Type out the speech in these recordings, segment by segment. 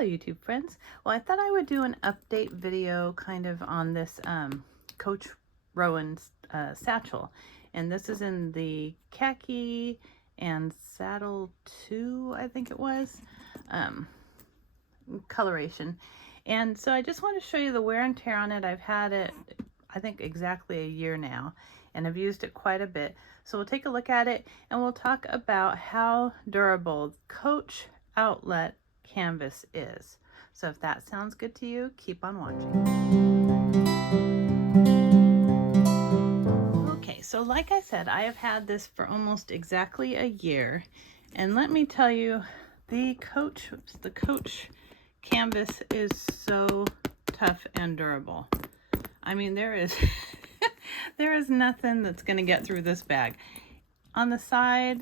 Hello YouTube friends. Well, I thought I would do an update video kind of on this Coach Rowan's satchel. And this is in the khaki and saddle 2, I think it was, coloration. And so I just want to show you the wear and tear on it. I've had it, I think, exactly a year now, and I've used it quite a bit. So we'll take a look at it and we'll talk about how durable Coach outlet canvas is. So if that sounds good to you, keep on watching. Okay, so like I said, I have had this for almost exactly a year, and let me tell you, the Coach canvas is so tough and durable. I mean, there is there is nothing that's going to get through this bag. On the side,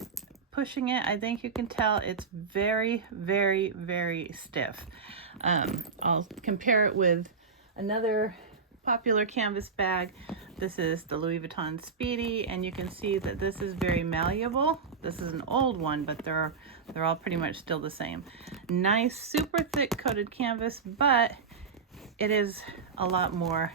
pushing it, I think you can tell it's very, very, very stiff. I'll compare it with another popular canvas bag. This is the Louis Vuitton Speedy, and you can see that this is very malleable. This is an old one, but they're all pretty much still the same. Nice, super thick coated canvas, but it is a lot more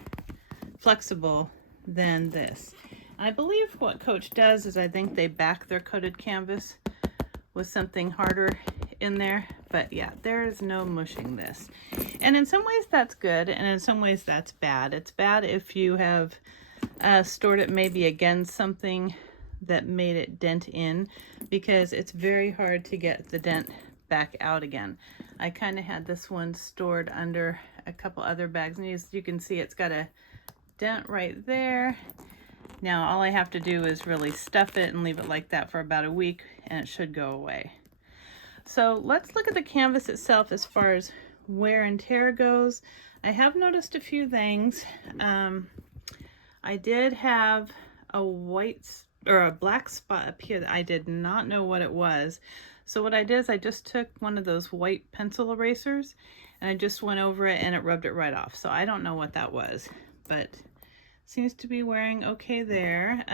flexible than this. I believe what Coach does is I think they back their coated canvas with something harder in there, but yeah, there is no mushing this. And in some ways that's good, and in some ways that's bad. It's bad if you have stored it maybe against something that made it dent in, because it's very hard to get the dent back out again. I kind of had this one stored under a couple other bags, and you can see it's got a dent right there. Now all I have to do is really stuff it and leave it like that for about a week, and it should go away. So let's look at the canvas itself as far as wear and tear goes. I have noticed a few things. I did have a white or a black spot up here that I did not know what it was. So what I did is I just took one of those white pencil erasers and I just went over it and it rubbed it right off. So I don't know what that was, but seems to be wearing okay there.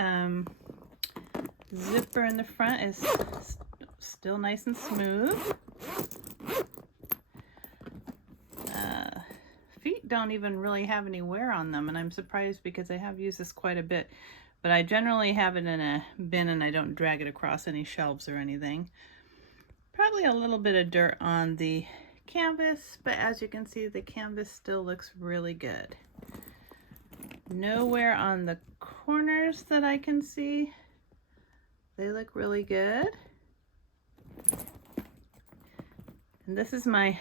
Zipper in the front is still nice and smooth. Feet don't even really have any wear on them, and I'm surprised because I have used this quite a bit, but I generally have it in a bin and I don't drag it across any shelves or anything. Probably a little bit of dirt on the canvas, but as you can see, the canvas still looks really good. No wear on the corners that I can see. They look really good. And this is my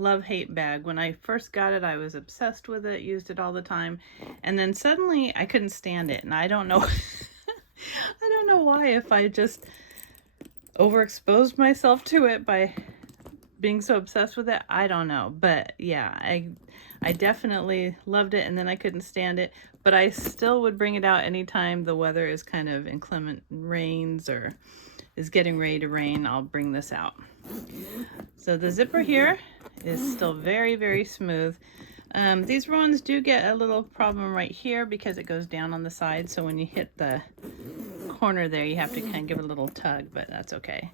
love-hate bag. When I first got it, I was obsessed with it, used it all the time, and then suddenly I couldn't stand it, and I don't know I don't know why, if I just overexposed myself to it by being so obsessed with it, I don't know. But yeah, I definitely loved it, and then I couldn't stand it, but I still would bring it out anytime the weather is kind of inclement, rains or is getting ready to rain. I'll bring this out. So the zipper here is still very, very smooth. These Rowans do get a little problem right here because it goes down on the side, so when you hit the corner there, you have to kind of give it a little tug, but that's okay.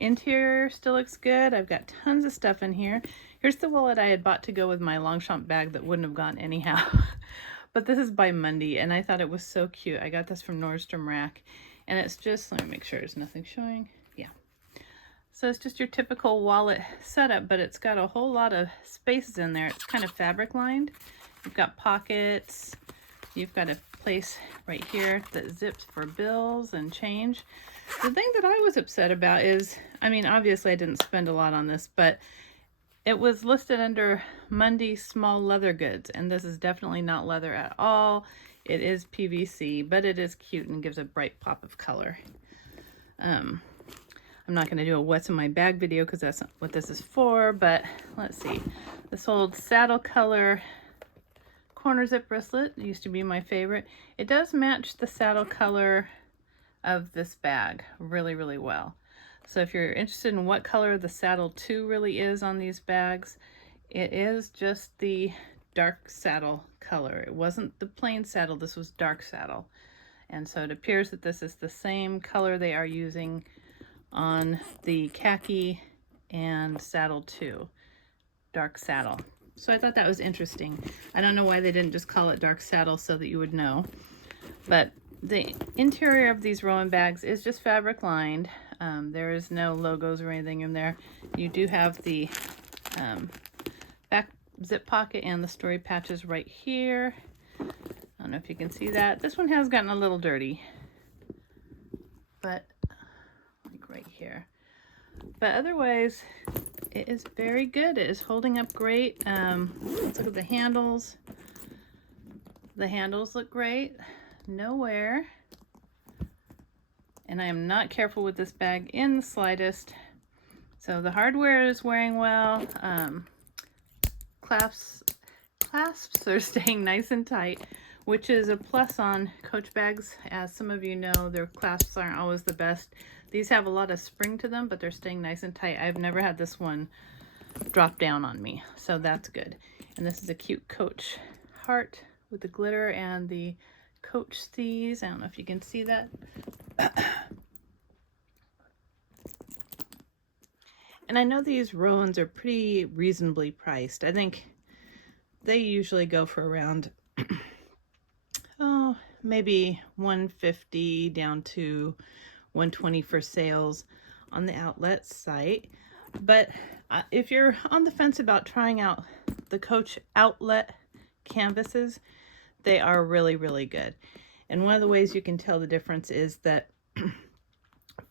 Interior still looks good. I've got tons of stuff in here. Here's the wallet I had bought to go with my Longchamp bag that wouldn't have gone anyhow. But this is by Mundy, and I thought it was so cute. I got this from Nordstrom Rack, and it's just, let me make sure there's nothing showing. Yeah. So it's just your typical wallet setup, but it's got a whole lot of spaces in there. It's kind of fabric lined. You've got pockets. You've got a place right here that zips for bills and change. The thing that I was upset about is, I mean, obviously I didn't spend a lot on this, but it was listed under Mundy small leather goods, and this is definitely not leather at all. It is PVC, but it is cute and gives a bright pop of color. I'm not going to do a what's in my bag video because that's not what this is for, but let's see. This old saddle color corner zip wristlet used to be my favorite. It does match the saddle color of this bag really, really well. So if you're interested in what color the saddle 2 really is on these bags, it is just the dark saddle color. It wasn't the plain saddle, this was dark saddle. And so it appears that this is the same color they are using on the khaki and saddle 2, dark saddle. So I thought that was interesting. I don't know why they didn't just call it dark saddle so that you would know. But the interior of these Rowan bags is just fabric lined. There is no logos or anything in there. You do have the back zip pocket and the story patches right here. I don't know if you can see that. This one has gotten a little dirty, but like right here. But otherwise, it is very good. It is holding up great. Let's look at the handles. The handles look great. No wear. And I am not careful with this bag in the slightest. So the hardware is wearing well. Clasps are staying nice and tight, which is a plus on Coach bags. As some of you know, their clasps aren't always the best. These have a lot of spring to them, but they're staying nice and tight. I've never had this one drop down on me, so that's good. And this is a cute Coach heart with the glitter and the Coach C's. I don't know if you can see that. And I know these Rowans are pretty reasonably priced. I think they usually go for around, oh, maybe $150 down to $120 for sales on the outlet site. But if you're on the fence about trying out the Coach outlet canvases, they are really, really good. And one of the ways you can tell the difference is that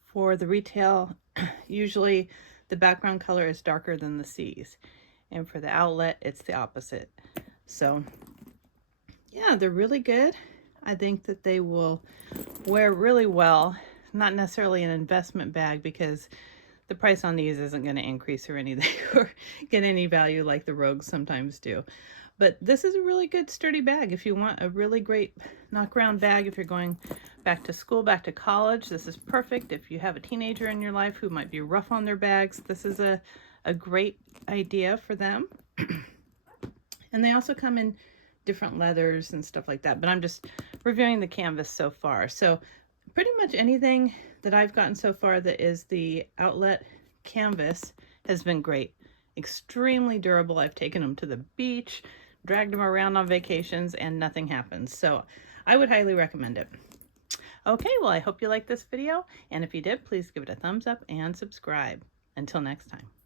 for the retail, usually the background color is darker than the C's. And for the outlet, it's the opposite. So yeah, they're really good. I think that they will wear really well. Not necessarily an investment bag because the price on these isn't going to increase or anything or get any value like the Rogues sometimes do. But this is a really good sturdy bag if you want a really great knock around bag. If you're going back to school, back to college, this is perfect. If you have a teenager in your life who might be rough on their bags, this is a great idea for them. And they also come in different leathers and stuff like that, but I'm just reviewing the canvas so far. So pretty much anything that I've gotten so far that is the outlet canvas has been great. Extremely durable. I've taken them to the beach, dragged them around on vacations, and nothing happens. So I would highly recommend it. Okay, well, I hope you liked this video, and if you did, please give it a thumbs up and subscribe. Until next time.